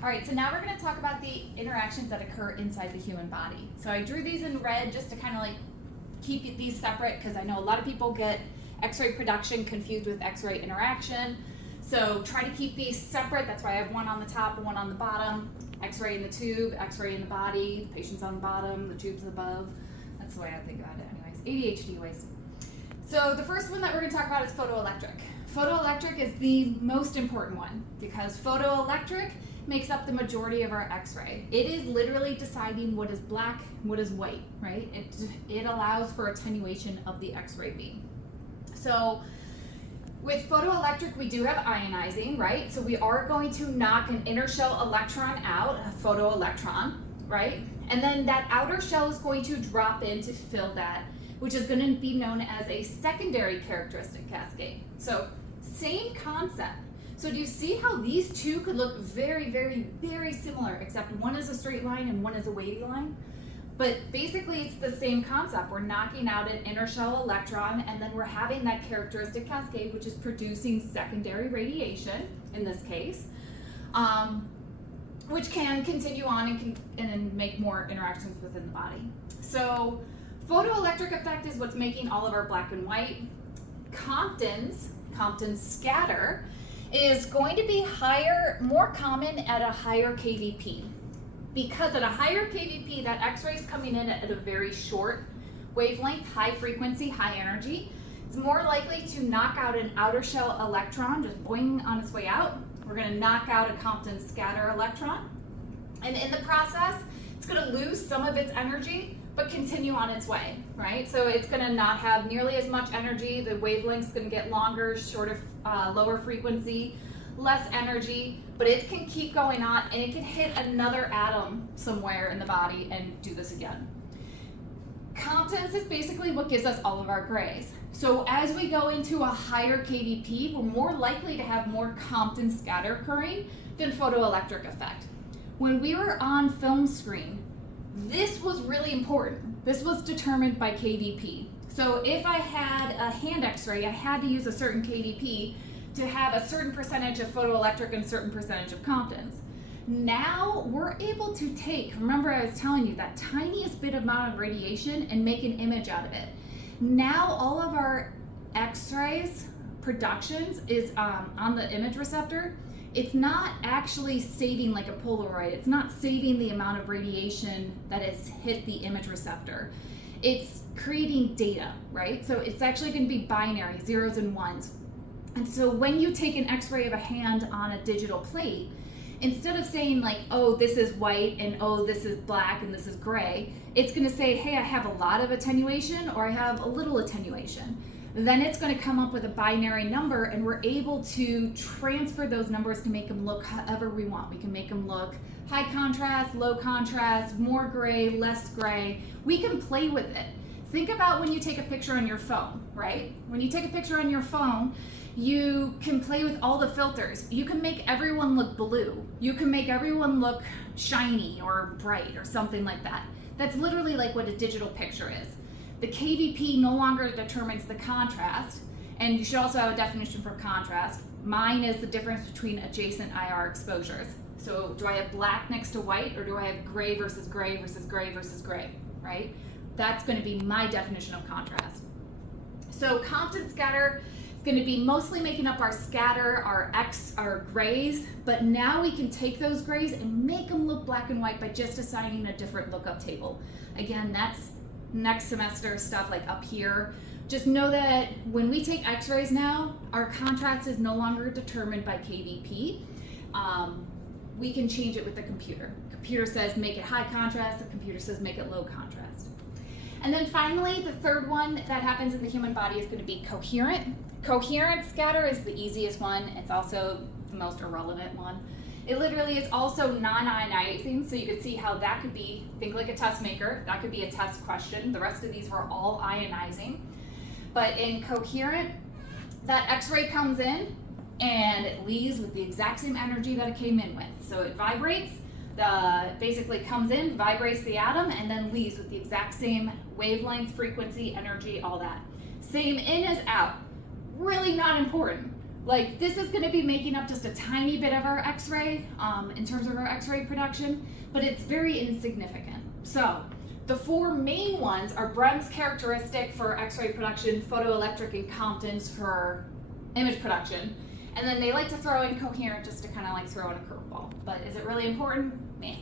All right, so now we're going to talk about the interactions that occur inside the human body. So I drew these in red just to kind of like keep these separate because I know a lot of people get X-ray production confused with X-ray interaction. So try to keep these separate. That's why I have one on the top and one on the bottom. X-ray in the tube, X-ray in the body, the patient's on the bottom, the tube's above. That's the way I think about it anyways. ADHD ways. So the first one that we're going to talk about is photoelectric. Photoelectric is the most important one because photoelectric makes up the majority of our X-ray. It is literally deciding what is black, what is white, right? It allows for attenuation of the X-ray beam. So with photoelectric, we do have ionizing, right? So we are going to knock an inner shell electron out, a photoelectron, right? And then that outer shell is going to drop in to fill that, which is going to be known as a secondary characteristic cascade. So same concept. So do you see how these two could look very, very, very similar, except one is a straight line and one is a wavy line? But basically it's the same concept. We're knocking out an inner shell electron and then we're having that characteristic cascade, which is producing secondary radiation in this case, which can continue on and make more interactions within the body. So photoelectric effect is what's making all of our black and white. Compton's scatter is going to be more common at a higher kVp. Because at a higher kVp, that X-ray is coming in at a very short wavelength, high frequency, high energy. It's more likely to knock out an outer shell electron, just boing on its way out. We're going to knock out a Compton scatter electron. And in the process, it's going to lose some of its energy, but continue on its way, right? So it's going to not have nearly as much energy. The wavelength's going to get longer, shorter, lower frequency, less energy, but it can keep going on and it can hit another atom somewhere in the body and do this again. Compton's is basically what gives us all of our grays. So as we go into a higher kVp, we're more likely to have more Compton scatter occurring than photoelectric effect. When we were on film screen, this was really important. This was determined by kVp. So if I had a hand X-ray, I had to use a certain kVp to have a certain percentage of photoelectric and a certain percentage of Comptons. Now we're able to take, remember I was telling you, that tiniest bit amount of radiation and make an image out of it. Now all of our X-rays productions is on the image receptor. It's not actually saving like a Polaroid. It's not saving the amount of radiation that has hit the image receptor. It's creating data, right? So it's actually going to be binary, zeros and ones. And so when you take an X-ray of a hand on a digital plate, instead of saying like, oh, this is white and oh, this is black and this is gray, it's going to say, hey, I have a lot of attenuation or I have a little attenuation. Then it's going to come up with a binary number and we're able to transfer those numbers to make them look however we want. We can make them look high contrast, low contrast, more gray, less gray. We can play with it. Think about when you take a picture on your phone, right? When you take a picture on your phone, you can play with all the filters. You can make everyone look blue. You can make everyone look shiny or bright or something like that. That's literally like what a digital picture is. The kVp no longer determines the contrast, and you should also have a definition for contrast. Mine is the difference between adjacent IR exposures. So do I have black next to white, or do I have gray versus gray versus gray versus gray, right? That's going to be my definition of contrast. So Compton scatter is going to be mostly making up our scatter, our grays, but now we can take those grays and make them look black and white by just assigning a different lookup table. Again, that's next semester stuff like up here. Just know that when we take X-rays now, our contrast is no longer determined by kVp. We can change it with the computer. The computer says make it high contrast, the computer says make it low contrast. And then finally, the third one that happens in the human body is going to be coherent. Coherent scatter is the easiest one. It's also the most irrelevant one. It literally is also non-ionizing, so you can see how that could be, think like a test maker, that could be a test question. The rest of these were all ionizing. But in coherent, that X-ray comes in and it leaves with the exact same energy that it came in with. So it vibrates, basically comes in, vibrates the atom, and then leaves with the exact same wavelength, frequency, energy, all that. Same in as out. Really not important. Like this is going to be making up just a tiny bit of our X-ray in terms of our X-ray production, but it's very insignificant. So the four main ones are Brem's characteristic for X-ray production, photoelectric, and Compton's for image production. And then they like to throw in Coherent just to kind of like throw in a curveball. But is it really important? Meh.